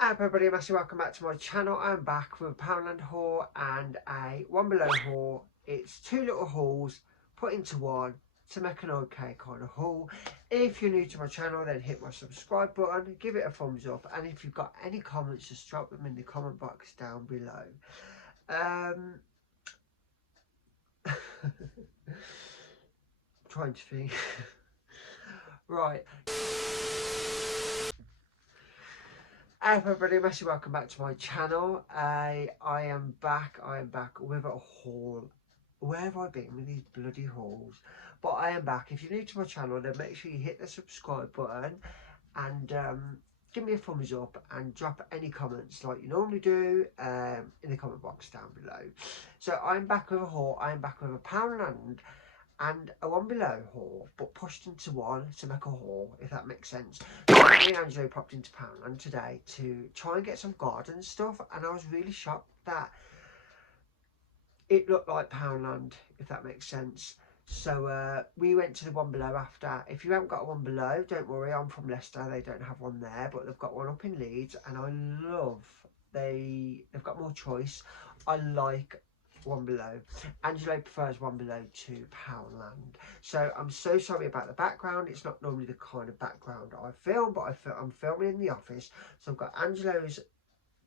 Hi everybody, massive welcome back to my channel. I'm back with a Poundland haul and a One Below haul. It's two little hauls put into one to make an okay kind of haul. If you're new to my channel, then hit my subscribe button, give it a thumbs up, and if you've got any comments, just drop them in the comment box down below. Trying to think. Right. Hi everybody, massive welcome back to my channel. I am back with a haul. Where have I been with these bloody hauls? But I am back. If you're new to my channel, then make sure you hit the subscribe button and give me a thumbs up and drop any comments like you normally do in the comment box down below. So I'm back with a haul. I'm back with a Poundland and a One Below haul, but pushed into one to make a haul, if that makes sense. So me and Angelo popped into Poundland today to try and get some garden stuff, and I was really shocked that it looked like Poundland, if that makes sense. So we went to the One Below after. If you haven't got a One Below, don't worry, I'm from Leicester, they don't have one there, but they've got one up in Leeds, and I love, they've got more choice. I like One Below. Angelo prefers One Below to Poundland. So I'm so sorry about the background. It's not normally the kind of background I film, but I'm filming in the office. So I've got Angelo's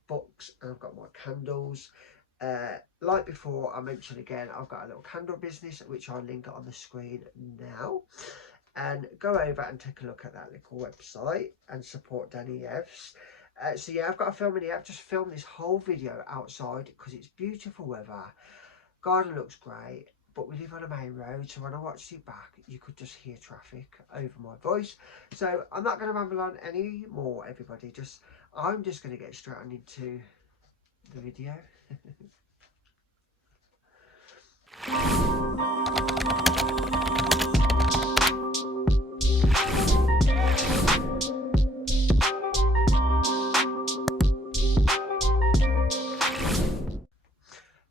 books and I've got my candles. Like before, I mentioned again, I've got a little candle business which I'll link on the screen now. And go over and take a look at that little website and support danielmjevans. So yeah, I've got a film in here. I've just filmed this whole video outside because it's beautiful weather. Garden looks great, but we live on a main road, so when I watched it back, you could just hear traffic over my voice. So I'm not going to ramble on any more, everybody. I'm just going to get straight on into the video.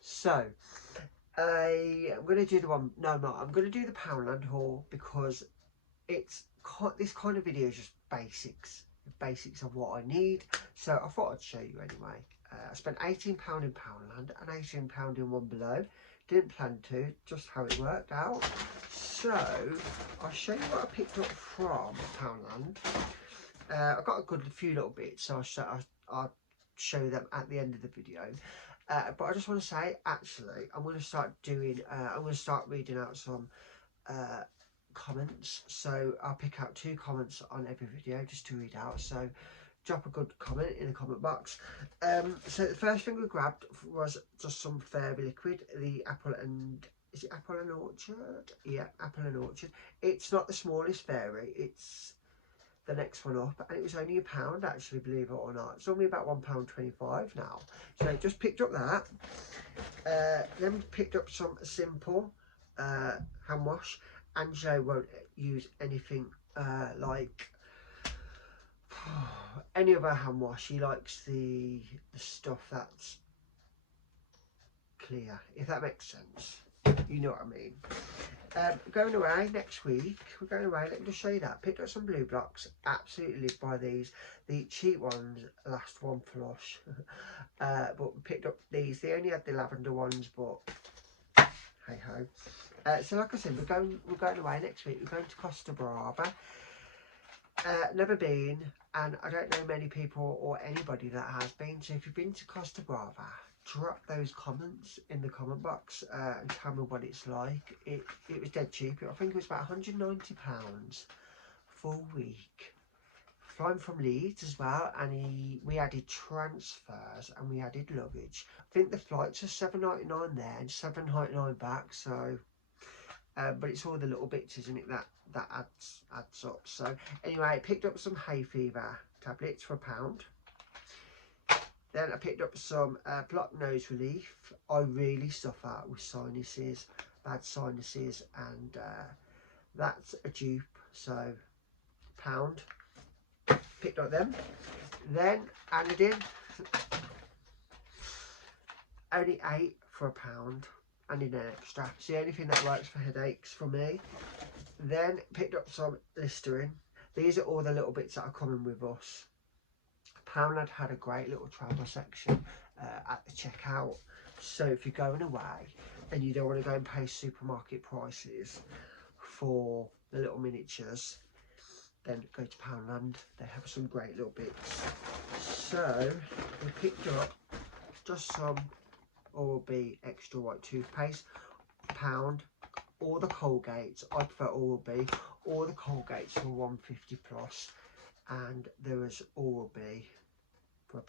So I'm going to do the one. No, I'm not. I'm going to do the Poundland haul because it's this kind of video is just basics of what I need. So I thought I'd show you anyway. I spent £18 in Poundland and £18 in One Below. Didn't plan to, just how it worked out. So I'll show you what I picked up from Poundland. I got a good few little bits, so I'll show them at the end of the video. But I just want to say, actually, I'm going to start reading out some comments. So I'll pick out 2 comments on every video just to read out. So drop a good comment in the comment box. So the first thing we grabbed was just some fairy liquid, the apple and is it apple and orchard? Yeah, apple and orchard. It's not the smallest fairy, it's the next one up, and it was only £1 actually, believe it or not. It's only about £1.25 now. So just picked up that. Then picked up some simple hand wash. Angelo won't use anything like any other hand wash. He likes the stuff that's clear, if that makes sense. You know what I mean. Going away next week, we're going away, let me just show you that. Picked up some blue blocks, absolutely live by these. The cheap ones last one flush. But we picked up these. They only had the lavender ones, but hey ho. So like I said, we're going away next week. We're going to Costa Brava. Never been, and I don't know many people or anybody that has been. So if you've been to Costa Brava, drop those comments in the comment box and tell me what it's like. It was dead cheap. I think it was about £190 for a week. Flying from Leeds as well, and we added transfers and we added luggage. I think the flights are £7.99 there and £7.99 back. So, but it's all the little bits, isn't it? That adds up. So anyway, I picked up some hay fever tablets for £1. Then I picked up some block nose relief. I really suffer with sinuses, bad sinuses, and that's a dupe. So £1. Picked up them. Then added in only 8 for £1. And in an extra. It's the only thing that works for headaches for me. Then picked up some Listerine. These are all the little bits that are coming with us. Poundland had a great little travel section at the checkout. So if you're going away and you don't want to go and pay supermarket prices for the little miniatures, then go to Poundland. They have some great little bits. So we picked up just some Oral-B extra white toothpaste, £1. All the Colgates, I prefer Oral-B. All the Colgates were 150 plus, and there was Oral-B for £1.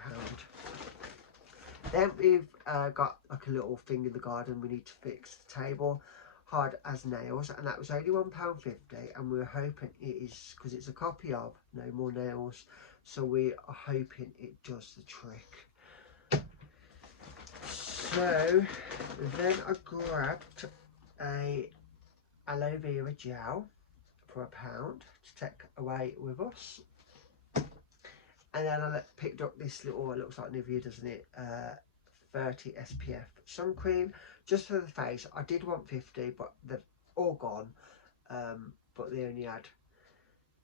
Then we've got like a little thing in the garden we need to fix the table, hard as nails, and that was only £1.50, and we were hoping it is, because it's a copy of No More Nails, so we are hoping it does the trick. So then I grabbed a aloe vera gel for £1 to take away with us, and then I picked up this little, it looks like Nivea, doesn't it, 30 SPF Sun Cream just for the face. I did want 50, but they've all gone, but they only had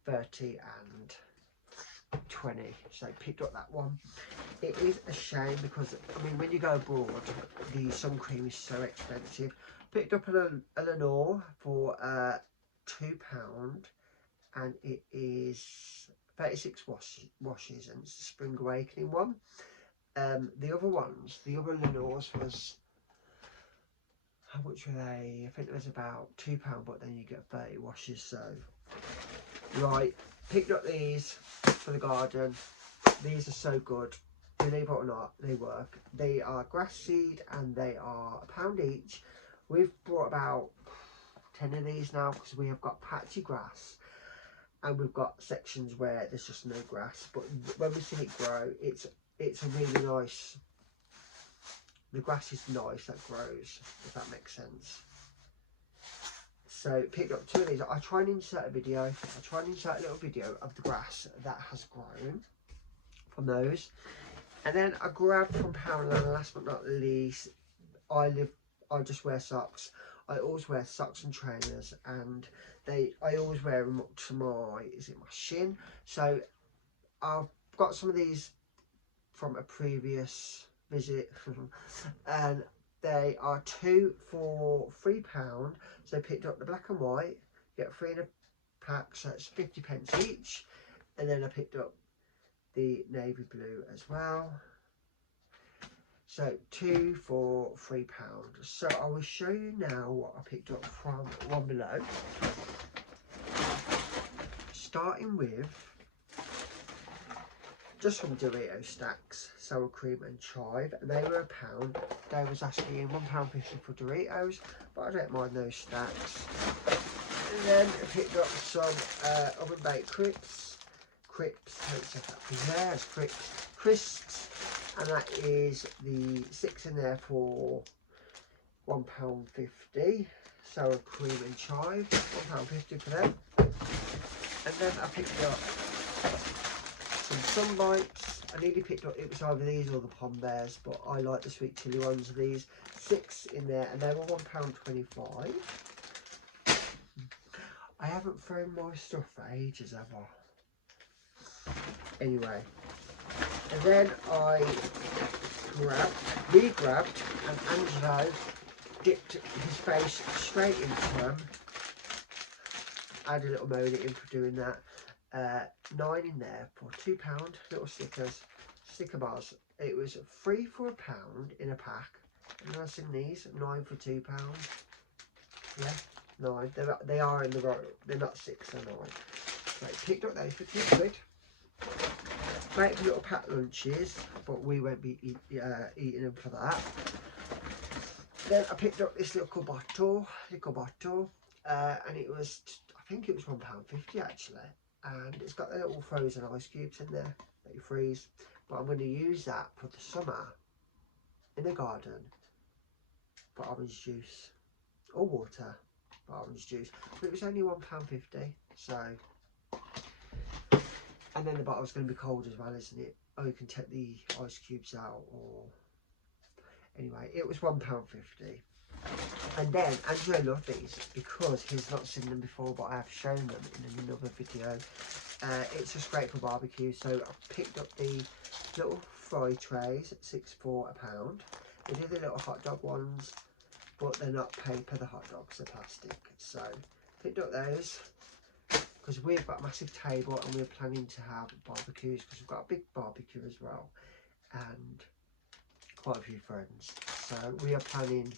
30 and 20, so I picked up that one. It is a shame because, I mean, when you go abroad, the sun cream is so expensive. Picked up a Lenore for £2, and it is 36 washes, and it's a Spring Awakening one. The other ones, the other Lenores was, how much were they? I think it was about £2, but then you get 30 washes. So right, picked up these for the garden. These are so good, believe it or not, they work. They are grass seed and they are £1 each. We've brought about 10 of these now because we have got patchy grass and we've got sections where there's just no grass, but when we see it grow, it's a really nice, the grass is nice that grows, if that makes sense. So picked up 2 of these. I try and insert a video, I try and insert a little video of the grass that has grown from those. And then I grabbed from Poundland, last but not least, I just wear socks. I always wear socks and trainers, and I always wear them up to my shin. So I've got some of these from a previous visit and they are 2 for £3. So I picked up the black and white, get 3 in a pack, so it's 50p each. And then I picked up the navy blue as well, so 2 for £3. So I will show you now what I picked up from one below, starting with just some Doritos stacks, sour cream and chive, and they were £1. They was actually in £1.50 for Doritos, but I don't mind those stacks. And then I picked up some oven baked crisps, and that is the 6 in there for £1.50. Sour cream and chive, £1.50 for them. And then I picked up some Sunlights. I nearly picked up, it was either these or the Pom Bears, but I like the sweet chilli ones. These 6 in there, and they were £1.25. I haven't thrown my stuff for ages, have I? Anyway, and then we grabbed, and Angelo dipped his face straight into them. I had a little moan at him for doing that. 9 in there for £2, little sticker bars. It was 3 for £1 in a pack. And I've seen these, 9 for £2. Yeah, 9. They are in the row. They're not 6 or 9. Right, picked up those for £2. Make little pack lunches, but we won't be eating them for that. Then I picked up this little bottle, and it was, I think it was £1.50 actually. And it's got the little frozen ice cubes in there that you freeze, but I'm going to use that for the summer in the garden for orange juice or water for orange juice, but it was only £1.50. so, and then the bottle's going to be cold as well, isn't it? Oh, you can take the ice cubes out, or anyway, it was £1.50. And then Angelo loved these because he's not seen them before, but I have shown them in another video. It's just great for barbecue. So I picked up the little fry trays at £6.4 a pound. They do the little hot dog ones, but they're not paper, the hot dogs, they're plastic. So picked up those because we've got a massive table and we're planning to have barbecues because we've got a big barbecue as well and quite a few friends. So we are planning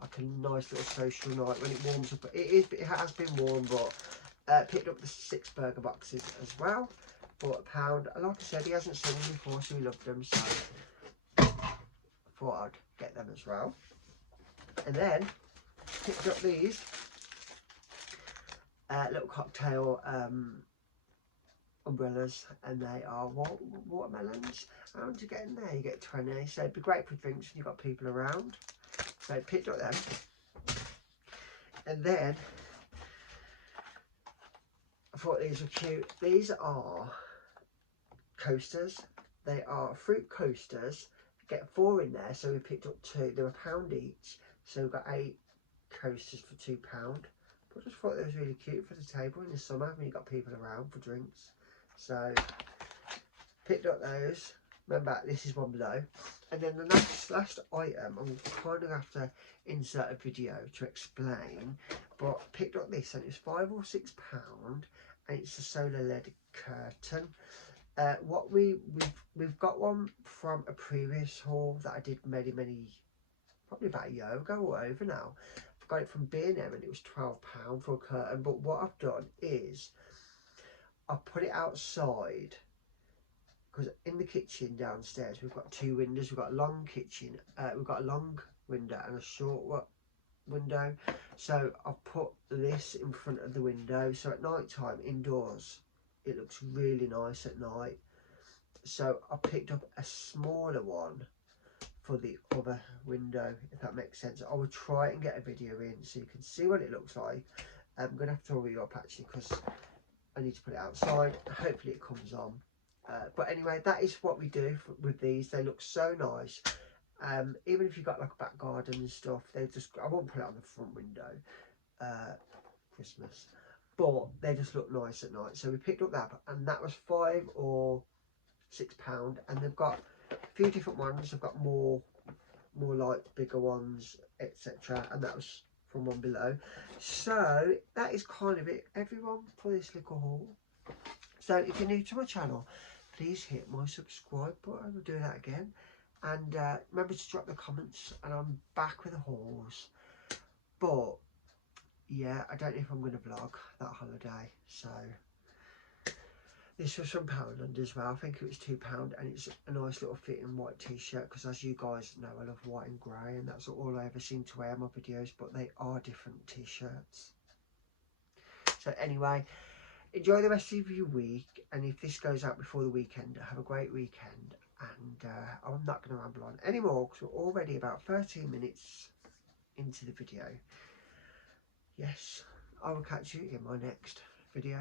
like a nice little social night when it warms up. It has been warm, but picked up the 6 burger boxes as well for a pound. And like I said, he hasn't seen them before, so he loved them, so thought I'd get them as well. And then picked up these little cocktail umbrellas, and they are watermelons. How much you get in there? You get 20, so it'd be great for drinks when you've got people around. So I picked up them. And then I thought these were cute. These are coasters. They are fruit coasters. You get 4 in there, so we picked up 2. They're a pound each, so we've got 8 coasters for £2. But I just thought they was really cute for the table in the summer when you've got people around for drinks. So picked up those. Remember, this is one below. And then the last item, I'm kind of going to have to insert a video to explain, but picked up this, and it's £5 or £6, and it's a solar LED curtain. We've got one from a previous haul that I did probably about a year ago or over now. I've got it from B&M and it was £12 for a curtain, but what I've done is I've put it outside because in the kitchen downstairs we've got 2 windows. We've got a long kitchen, we've got a long window and a short window. So I've put this in front of the window, so at night time indoors it looks really nice at night. So I picked up a smaller one for the other window, if that makes sense. I will try and get a video in so you can see what it looks like. I'm gonna have to hurry up actually because I need to put it outside. Hopefully it comes on. But anyway, that is what we do with these. They look so nice. Even if you've got like a back garden and stuff, I won't put it on the front window Christmas, but they just look nice at night. So we picked up that, and that was £5 or £6, and they've got a few different ones. They've got more light, bigger ones, etc., and that was from one below. So that is kind of it, everyone, for this little haul. So if you're new to my channel, please hit my subscribe button. I'll do that again. And remember to drop the comments, and I'm back with the hauls. But yeah, I don't know if I'm going to vlog that holiday. So this was from Poundland as well. I think it was £2, and it's a nice little fitting white t-shirt because, as you guys know, I love white and grey, and that's all I ever seem to wear in my videos, but they are different t-shirts. So anyway, enjoy the rest of your week, and if this goes out before the weekend, have a great weekend. And I'm not going to ramble on anymore because we're already about 13 minutes into the video. Yes, I will catch you in my next video.